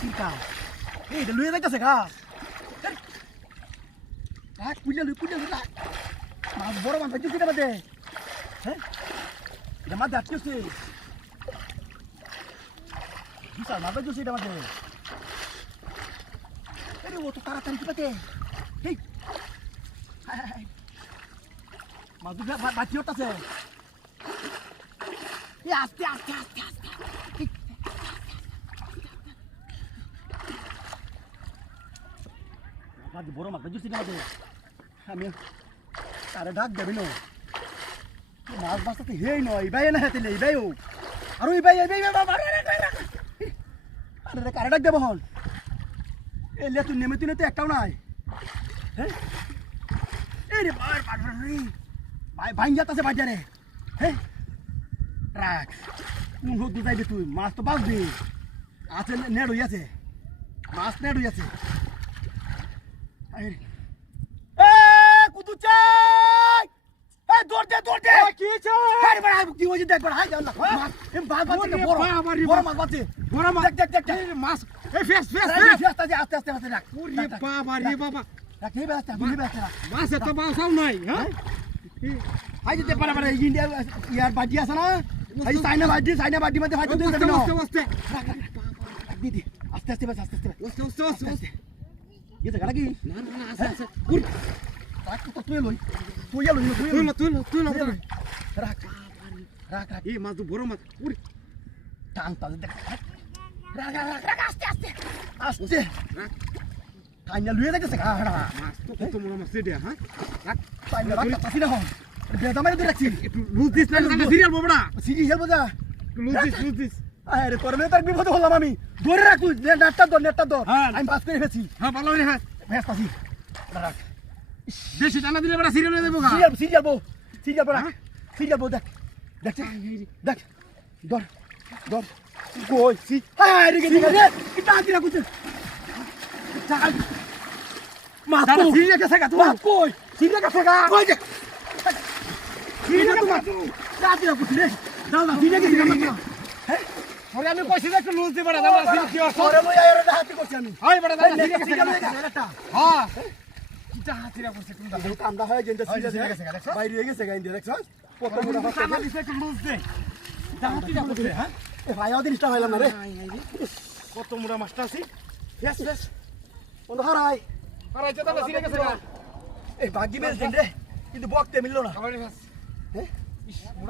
চিন্তা এই লুয়ে যাইতেছে গা কুইলে লুই মাছ বড় মাছ পাইতেছি এটা বাদে হ্যাঁ এটা মাছ যাচ্ছে বিশাল মাছ পাইতেছি এটা বাদে আরে ও তো তাড়াতাড়ি কি পাতে এই মাছ দুটো বাচ্চি হতাছে এই আস্তে আস্তে আস্তে আস্তে বড় মাছ পাইতেছি এটা বাদে আমি তারে ডাক দেবি না মাছ বাঁচাতে হেই নয় এই বাইয়ে না হেতে এই বাইও আর ওই বাই আরে কারে ডাক দেবো হল এলে তুই নেমে তুই তো একটাও নাই হ্যাঁ এই রে ভাই ভাই যাচ্ছে বাজারে হ্যাঁ রাখ কোন হোক দু যাইবি তুই মাছ তো বাঁচবি আছে নেট হইয়াছে মাছ নেট হইয়াছে কুতু চাই এই দৌড় দে কি চাই আরে বড় কি হইছে দেখ বড় হাই যাও না মাছ এম বাল বাচ্চা বড় মাছ বাচ্চা বড় মাছ দেখ মাছ এই ফেস আস্তে আস্তে রাখ ওরে বাবা রে বাবা রাখ এই ব্যবস্থা বুঝি ব্যবস্থা মাছ তো বাসাও নাই হ্যাঁ হাই যেতে পারে ইন্ডিয়া ইয়ার বাজি আছে না এই চাইনা বাজি মধ্যে ফাইতে দিতে না আস্তে দিদি আস্তে বাস আস্তে ये जगह लगी ना ऐसे पूरी राख तो तू लई राख ये मां तू भरो मत पूरी टांग ता देख राख आस्ते कान्या लुए देख सका हड़ा मास तो मोरा मत दे हां राख कान्या राख तासी ना हो बेदा मारे रखी लूज दिस ना serial बोबड़ा serial Boda lose this আরে তোর মেয়ে তার বিপদ হলাম আমি ধরে রাখ তুই নেটটা ধর আমি পাস করে ফেছি হ্যাঁ ভালো রে হ্যাঁ ভেস্তাছি রাখ বেশি টানা দিলে বড় সিরিয়াল হয়ে দেবো সিরিয়াল বো সিরিয়াল বো দেখ ধর কই সি আরে গে কি টাকি রাখুছ চাল মা তো সিরিয়াল কে সাকা তুই কই সিরিয়াল কে সাকা কই দে সিরিয়াল কে মার টাকি রাখুছ রে দাও না সিরিয়াল কে সাকা হ্যাঁ ওরে আমি কইছি একটু লুজ দি বড় দাদা সিরিয়াল কি আছে ওরে মই আইরে হাতি করছি আমি হাই বড় দাদা সিরিয়াল এটা হ্যাঁ কিটা হাতি রা করছে তুমি দাদা কামদা হয় যেটা সিরিয়াল গেছে দেখছ বাইরে হয়ে গেছে গাইন দেখছ কত বড় হাতি আমার দিছে একটু লুজ দে হাতি রা করছে হ্যাঁ এ ভাই ওদিন স্টা হইলাম না রে কত মুড়া মাস্টার আছি ফেস বন্ধ হারাই তো দাদা সিরিয়াল গেছে এই বাগি মেল দেন রে কিন্তু বকতে মিললো না হ্যাঁ